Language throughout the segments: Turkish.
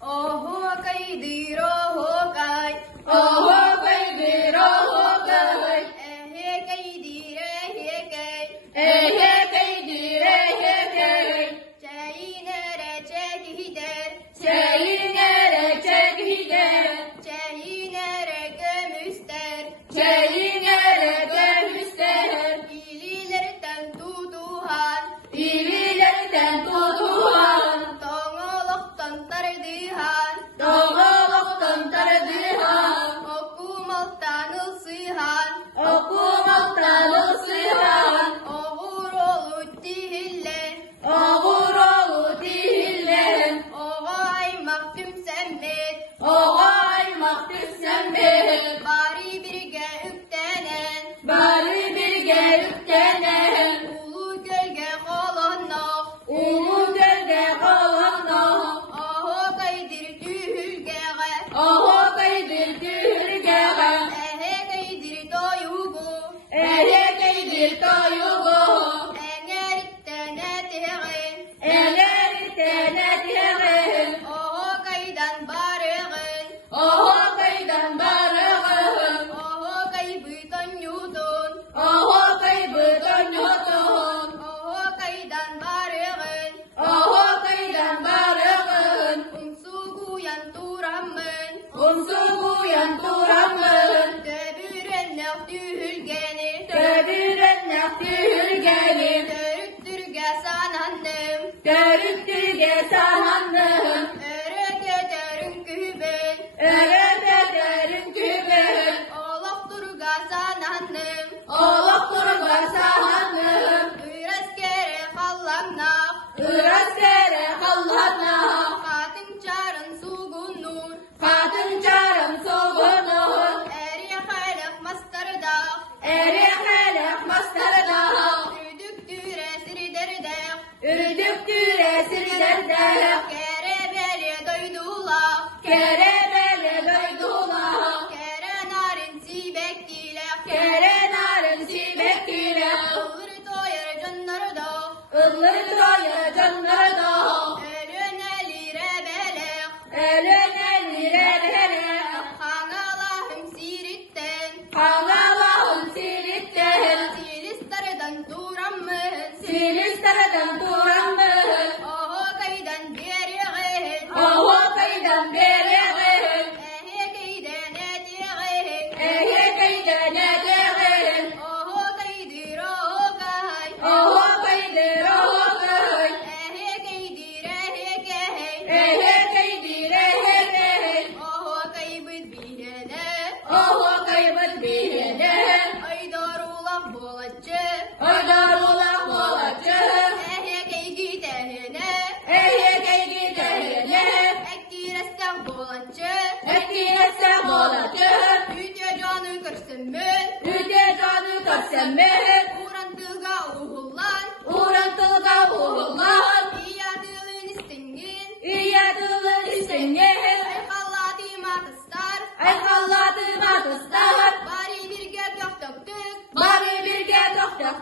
Oho kay diro kay, oho kay diro kay, ehe kay dire he kay, ehe kay dire he kay, çayinere çek hider, çayinere çek gider, çayinere gömüster, çayinere gömüster, ililerden tutuhan, ililerden tutuhan, toğoluktan tardıhan, doğruluktan tardıhan, okumaktan ısıhan, okumaktan ısıhan, oğur olup dihiller, oğur olu diller, oğaymak tümsemmet, oğaymak tüssemmet, bari birge üktenen, bari birge yüktenen, ulu gölge kolannak, ulu gölge kalanlar, oho kaydır tühülgeğe, oho kaydır dürgeğe, ehe kaydır doyugu, ehe kaydır toyuğu, eğeritten eteğin, eğeritten eteğin, oho kaydan barığın, oho kaydan barığın, oho kaybıdan yudun, oho kaybıdan yutun, oho kaydan barığın, oho kaydan barığın, umsugu yanturamın, umsugu yanturamın, döbürennek tühülgeni, töbürennek tühülgenim, dörüktürge sanandım, görüktürge sanandım, örökötörün kübün, öğretlerin kübün, olakturga sanandım, oğlak durga sanandım, ıras kere kallannak, ıras kere kallanam, katın çarın sugunun, kadın çarım soğunun, eri halak mastardak, eri helek mastarda, ürdüktüre sirderdek, ürdüktüre sirderdek, kerebeli doydulak, kerebele doydulak, kere narin sibektilek, kere narın sibekile, ılır doyar canlarda, ılır doyar canlarda, ölün elire belek, ölün elire verek, hanalahım siritten, Allah'ın silitten, silistardan duramın, silistardan duramın, oho kaydan beriğin, oho kaydan beriğin, ehe kaydan etiğin, ehe kaydan edeğin, oho kaydır o kay, oho kaydır o kay, ehe kaydır ehe kay, ehe kaydır ehe kay, oho kaybıt bihene, oho kaybet bihine, aydarulak bolacı, aydarulak olacı, ehe kaygi tehene, ehe kaydı derine, ekkiresken bolacı, ekiyese olacı, yüce canı kırsınmın, yüce canı kasemet, uğrantıga uhullan, uğrantılga uğurlar, iyadılın istengin, İyadılın istenir, ayhallati matıstar, ay hallatıma kızlar, bari bir gök yok döktük, bari bir gel doktor,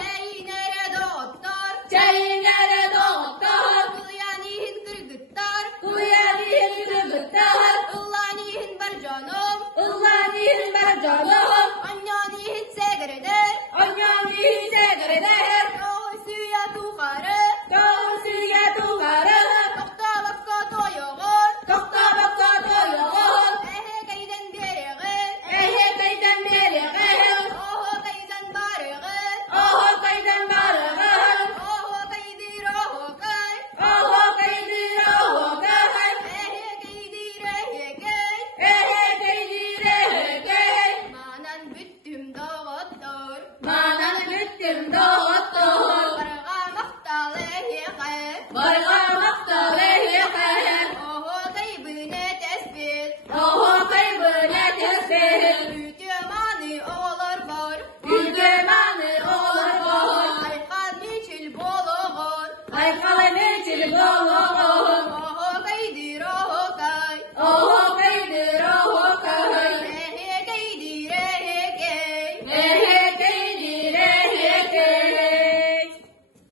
çeyinere doğuttar, çayinere doktor, kıyanihin kırgıttar, kuyanihin kırgıtlar, ıllanihin barcanım, ıllanihin bercanım, anyanihin segreder, anyanihin segreder, oy suya tukarı, doğusuya tukarım, tokta bakka toyoğun, doktor bakka doyuğun, ehe kayden beriğin, ehe kaydan beriğin, oho kaydan barığın, oho kaydan barığın, oho kaydır oho kay, oho kaydır oho kay, ehe kaydır ehe kay, ehe kaydır ehe kay, manan büttüm doğuttur, manan bütüm doktor, bargamakta ehe kay, bargamakta lehe kay, oho kaybine tespit, oho kaybına tespih, Yücemanı olur var, yücemanı olur var, aykal miçil boluğun, ay kalemecil dolu